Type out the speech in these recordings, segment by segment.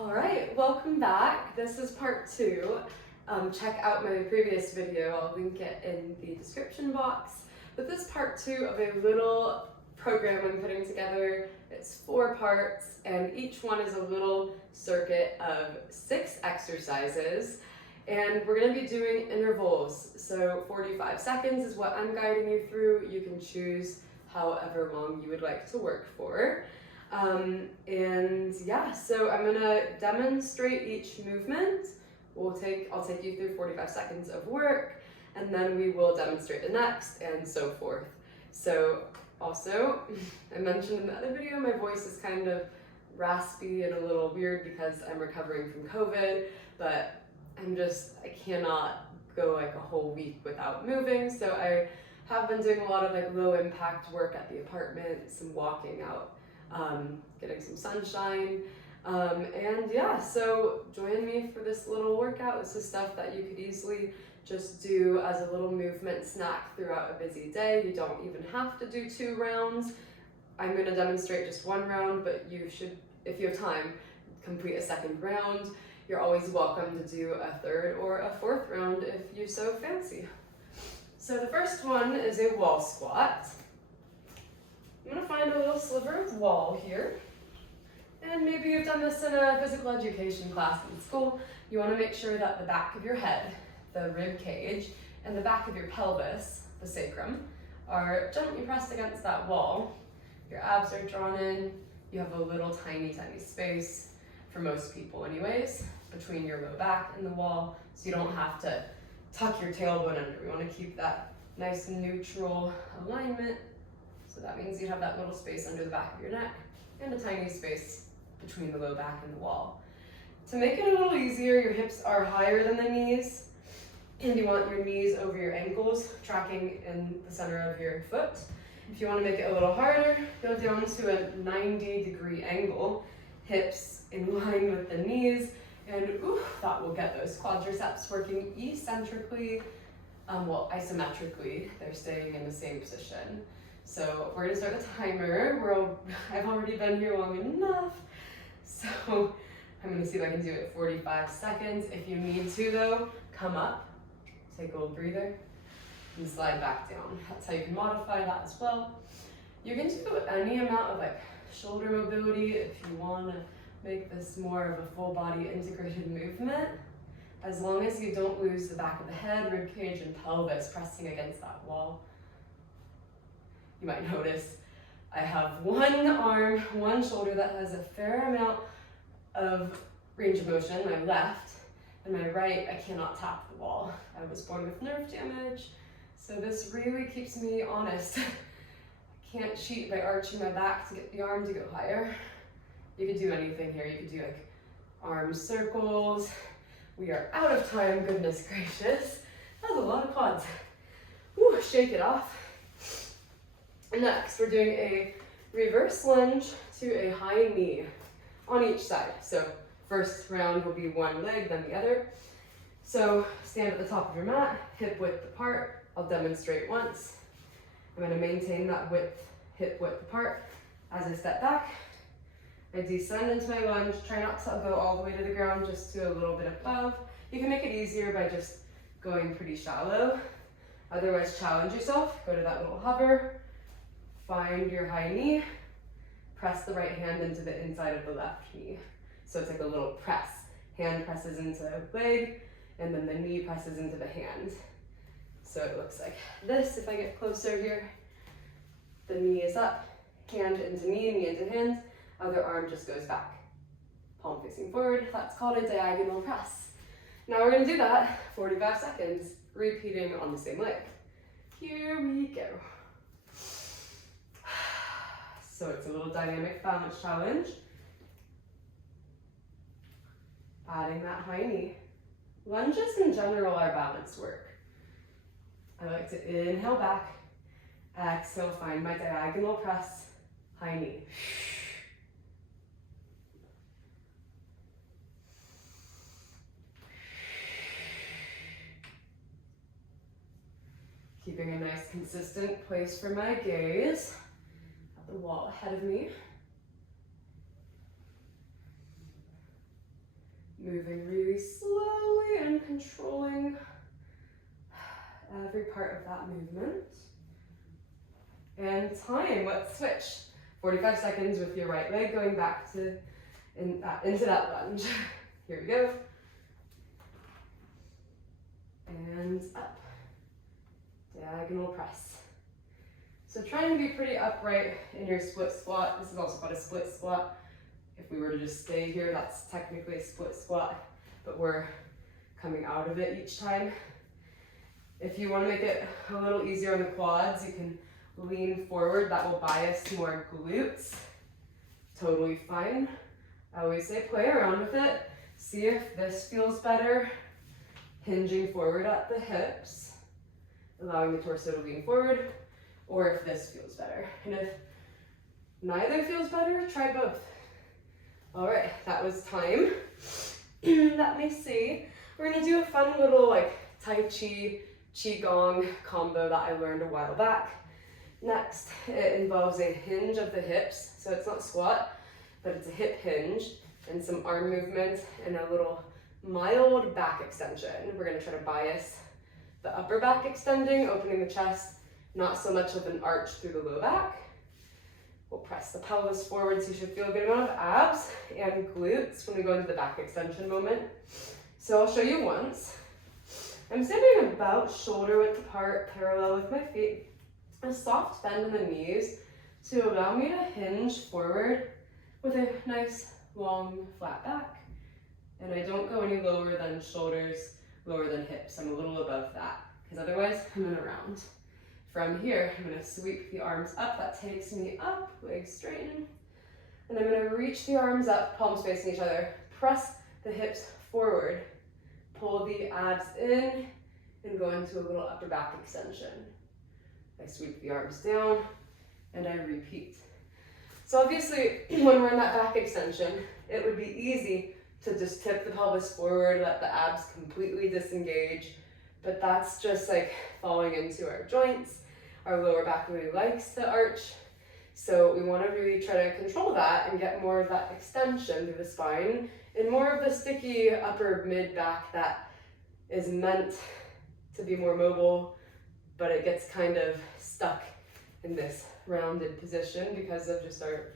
All right, welcome back. This is part two. Check out my previous video. I'll link it in the description box. But this is part two of a little program I'm putting together. It's 4 parts, and each one is a little circuit of 6 exercises. And we're going to be doing intervals. So 45 seconds is what I'm guiding you through. You can choose however long you would like to work for. And yeah, so I'm gonna demonstrate each movement. I'll take you through 45 seconds of work, and then we will demonstrate the next, and so forth. So also, I mentioned in the other video, my voice is kind of raspy and a little weird because I'm recovering from COVID, but I cannot go like a whole week without moving. So I have been doing a lot of like low impact work at the apartment, some walking out, getting some sunshine, and yeah, so join me for this little workout. This is stuff that you could easily just do as a little movement snack throughout a busy day. You don't even have to do 2 rounds. I'm going to demonstrate just 1 round, but you should, if you have time, complete a 2nd round. You're always welcome to do a 3rd or a 4th round if you so fancy. So the first one is a wall squat. I'm going to find a little sliver of wall here. And maybe you've done this in a physical education class in school. You want to make sure that the back of your head, the rib cage, and the back of your pelvis, the sacrum, are gently pressed against that wall. Your abs are drawn in. You have a little tiny space, for most people anyways, between your low back and the wall, so you don't have to tuck your tailbone under. You want to keep that nice neutral alignment. So that means you have that little space under the back of your neck and a tiny space between the low back and the wall. To make it a little easier, your hips are higher than the knees, and you want your knees over your ankles, tracking in the center of your foot. If you want to make it a little harder, go down to a 90-degree angle, hips in line with the knees, and that will get those quadriceps working eccentrically, isometrically. They're staying in the same position. So we're gonna start the timer. I've already been here long enough. So I'm gonna see if I can do it 45 seconds. If you need to though, come up, take a little breather, and slide back down. That's how you can modify that as well. You can do any amount of like shoulder mobility if you wanna make this more of a full body integrated movement, as long as you don't lose the back of the head, rib cage, and pelvis pressing against that wall. You might notice I have one arm, one shoulder that has a fair amount of range of motion, my left, and my right, I cannot tap the wall. I was born with nerve damage, so this really keeps me honest. I can't cheat by arching my back to get the arm to go higher. You could do anything here. You could do like arm circles. We are out of time, goodness gracious. That was a lot of quads. Whew, shake it off. Next, we're doing a reverse lunge to a high knee on each side. So first round will be one leg, then the other. So stand at the top of your mat, hip width apart. I'll demonstrate once. I'm going to maintain that hip width apart. As I step back, I descend into my lunge. Try not to go all the way to the ground, just to a little bit above. You can make it easier by just going pretty shallow. Otherwise, challenge yourself. Go to that little hover. Find your high knee, press the right hand into the inside of the left knee. So it's like a little press. Hand presses into leg, and then the knee presses into the hand. So it looks like this if I get closer here. The knee is up, hand into knee, knee into hand. Other arm just goes back. Palm facing forward. That's called a diagonal press. Now we're going to do that 45 seconds, repeating on the same leg. Here we go. So it's a little dynamic balance challenge. Adding that high knee. Lunges in general are balance work. I like to inhale back, exhale, find my diagonal press, high knee. Keeping a nice consistent place for my gaze. The wall ahead of me. Moving really slowly and controlling every part of that movement. And time, let's switch. 45 seconds with your right leg going back to into that lunge. Here we go. And up. Diagonal press. So trying to be pretty upright in your split squat. This is also called a split squat. If we were to just stay here, that's technically a split squat, but we're coming out of it each time. If you want to make it a little easier on the quads, you can lean forward. That will bias more glutes. Totally fine. I always say play around with it. See if this feels better. Hinging forward at the hips, allowing the torso to lean forward, or if this feels better. And if neither feels better, try both. All right, that was time. Let me see. We're gonna do a fun little like Tai Chi, Qigong combo that I learned a while back. Next, it involves a hinge of the hips. So it's not squat, but it's a hip hinge and some arm movement and a little mild back extension. We're gonna try to bias the upper back extending, opening the chest, not so much of an arch through the low back. We'll press the pelvis forward, so you should feel a good amount of abs and glutes when we go into the back extension moment. So I'll show you once. I'm standing about shoulder width apart, parallel with my feet. A soft bend in the knees to allow me to hinge forward with a nice, long, flat back. And I don't go any lower than shoulders, lower than hips. I'm a little above that, because otherwise I'm gonna round. From here, I'm gonna sweep the arms up. That takes me up, legs straighten. And I'm gonna reach the arms up, palms facing each other. Press the hips forward. Pull the abs in and go into a little upper back extension. I sweep the arms down and I repeat. So obviously, when we're in that back extension, it would be easy to just tip the pelvis forward, let the abs completely disengage. But that's just like falling into our joints. Our lower back really likes to arch. So we want to really try to control that and get more of that extension through the spine and more of the sticky upper mid back that is meant to be more mobile, but it gets kind of stuck in this rounded position because of just our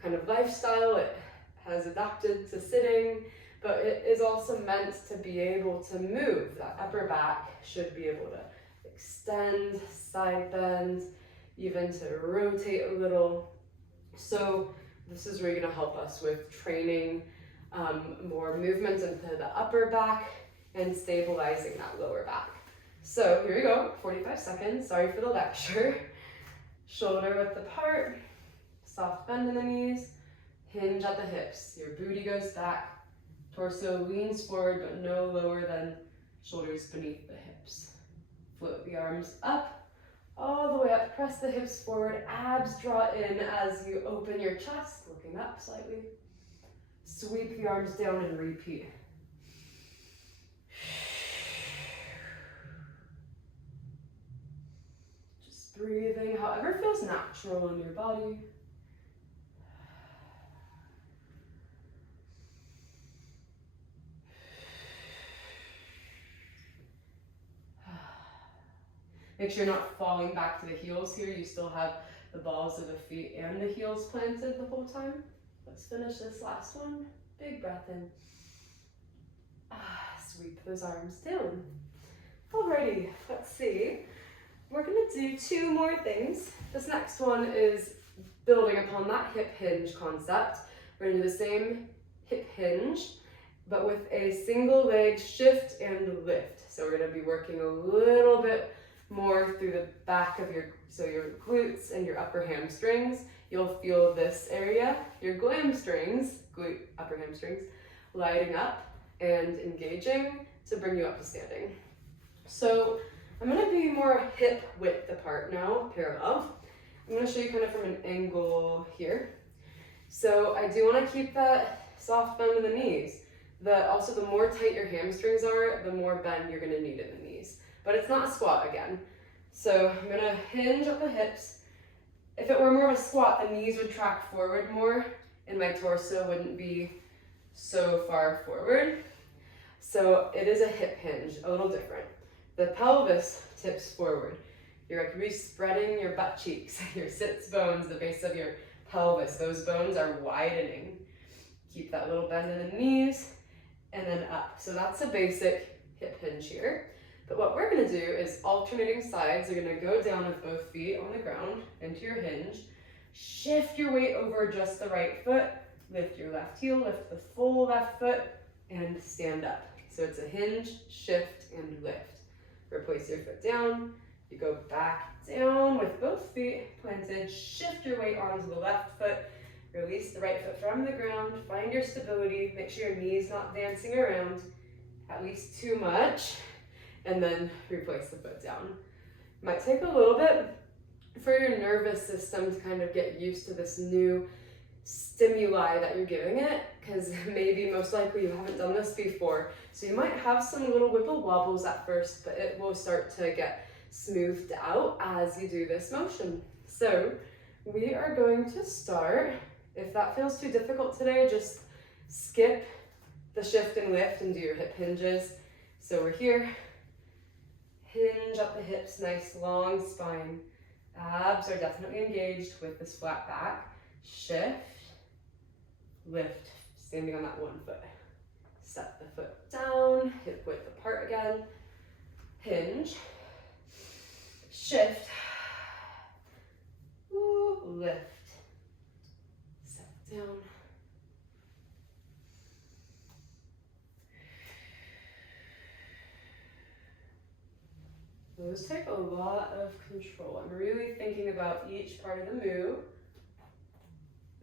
kind of lifestyle. It has adapted to sitting, but it is also meant to be able to move. That upper back should be able to extend, side bend, even to rotate a little. So this is really going to help us with training more movement into the upper back and stabilizing that lower back. So here we go, 45 seconds. Sorry for the lecture. Shoulder width apart, soft bend in the knees, hinge at the hips. Your booty goes back, torso leans forward, but no lower than shoulders beneath the hips. Float the arms up, all the way up, press the hips forward, abs draw in as you open your chest, looking up slightly. Sweep the arms down and repeat. Just breathing however feels natural in your body. Make sure you're not falling back to the heels here. You still have the balls of the feet and the heels planted the whole time. Let's finish this last one. Big breath in. Sweep those arms down. Alrighty, let's see. We're gonna do two more things. This next one is building upon that hip hinge concept. We're gonna do the same hip hinge, but with a single leg shift and lift. So we're gonna be working a little bit more through the back of your glutes and your upper hamstrings. You'll feel this area, your upper hamstrings, lighting up and engaging to bring you up to standing. So I'm gonna be more hip width apart now, parallel. I'm gonna show you kind of from an angle here. So I do wanna keep that soft bend in the knees. Also, the more tight your hamstrings are, the more bend you're gonna need in the knees. But it's not a squat again. So I'm gonna hinge at the hips. If it were more of a squat, the knees would track forward more and my torso wouldn't be so far forward. So it is a hip hinge, a little different. The pelvis tips forward. You're like re-spreading your butt cheeks, your sits bones, the base of your pelvis. Those bones are widening. Keep that little bend in the knees and then up. So that's a basic hip hinge here. But what we're gonna do is alternating sides. You're gonna go down with both feet on the ground into your hinge. Shift your weight over just the right foot. Lift your left heel, lift the full left foot, and stand up. So it's a hinge, shift, and lift. Replace your foot down. You go back down with both feet planted. Shift your weight onto the left foot. Release the right foot from the ground. Find your stability. Make sure your knee's not dancing around, at least too much. And then replace the foot down. Might take a little bit for your nervous system to kind of get used to this new stimuli that you're giving it, because maybe most likely you haven't done this before. So you might have some little wiggle wobbles at first, but it will start to get smoothed out as you do this motion. So we are going to start. If that feels too difficult today, just skip the shift and lift and do your hip hinges. So we're here, hinge up the hips, nice long spine. Abs are definitely engaged with this flat back. Shift, lift, standing on that one foot. Set the foot down, hip width apart again. Hinge, shift, ooh, lift, set down. Those take a lot of control. I'm really thinking about each part of the move.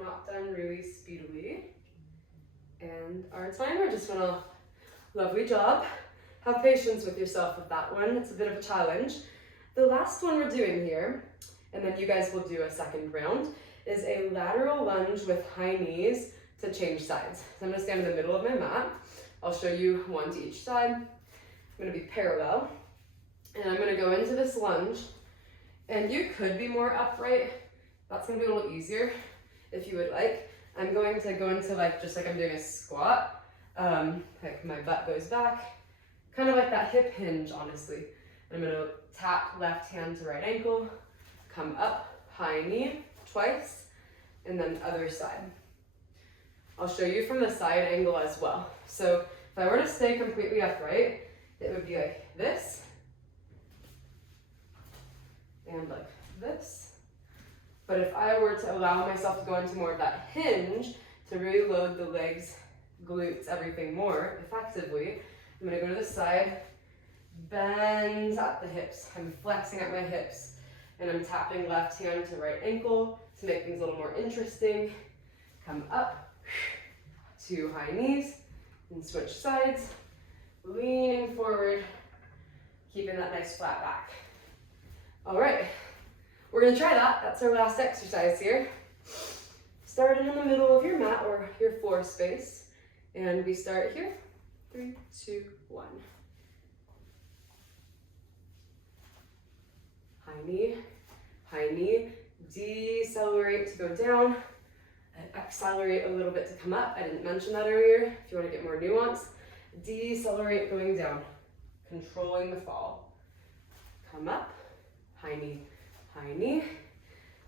Not done really speedily. And our timer just went off. Lovely job. Have patience with yourself with that one. It's a bit of a challenge. The last one we're doing here, and then you guys will do a second round, is a lateral lunge with high knees to change sides. So I'm gonna stand in the middle of my mat. I'll show you one to each side. I'm gonna be parallel. And I'm gonna go into this lunge. And you could be more upright. That's gonna be a little easier if you would like. I'm going to go into just like I'm doing a squat. Like my butt goes back. Kind of like that hip hinge, honestly. I'm gonna tap left hand to right ankle, come up, high knee, twice, and then other side. I'll show you from the side angle as well. So if I were to stay completely upright, it would be like this, and like this. But if I were to allow myself to go into more of that hinge, to really load the legs, glutes, everything more effectively, I'm gonna go to the side, bend at the hips. I'm flexing at my hips, and I'm tapping left hand to right ankle to make things a little more interesting. Come up to high knees and switch sides, leaning forward, keeping that nice flat back. All right, we're gonna try that. That's our last exercise here. Starting in the middle of your mat or your floor space, and we start here. 3, 2, 1. High knee, decelerate to go down, and accelerate a little bit to come up. I didn't mention that earlier. If you want to get more nuance, decelerate going down, controlling the fall. Come up, high knee,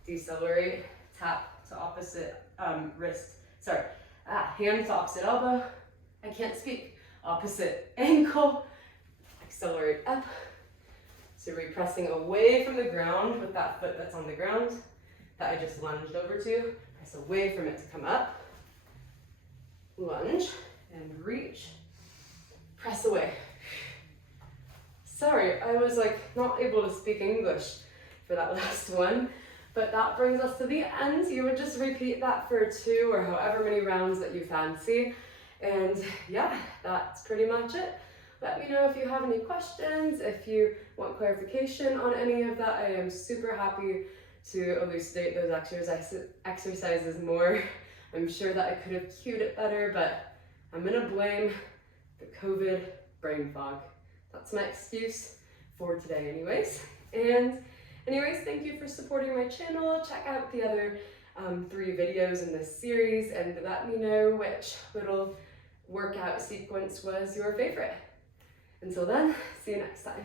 decelerate, tap to opposite wrist, hand to opposite elbow. I can't speak. Opposite ankle, accelerate up. So we're pressing away from the ground with that foot that's on the ground that I just lunged over to. Press away from it to come up. Lunge and reach. Press away. Sorry, I was not able to speak English for that last one, but that brings us to the end. You would just repeat that for 2 or however many rounds that you fancy. And yeah, that's pretty much it. Let me know if you have any questions, if you want clarification on any of that. I am super happy to elucidate those exercises more. I'm sure that I could have cued it better, but I'm gonna blame the COVID brain fog. That's my excuse for today anyways. And anyways, thank you for supporting my channel. Check out the other 3 videos in this series and let me know which little workout sequence was your favorite. Until then, see you next time.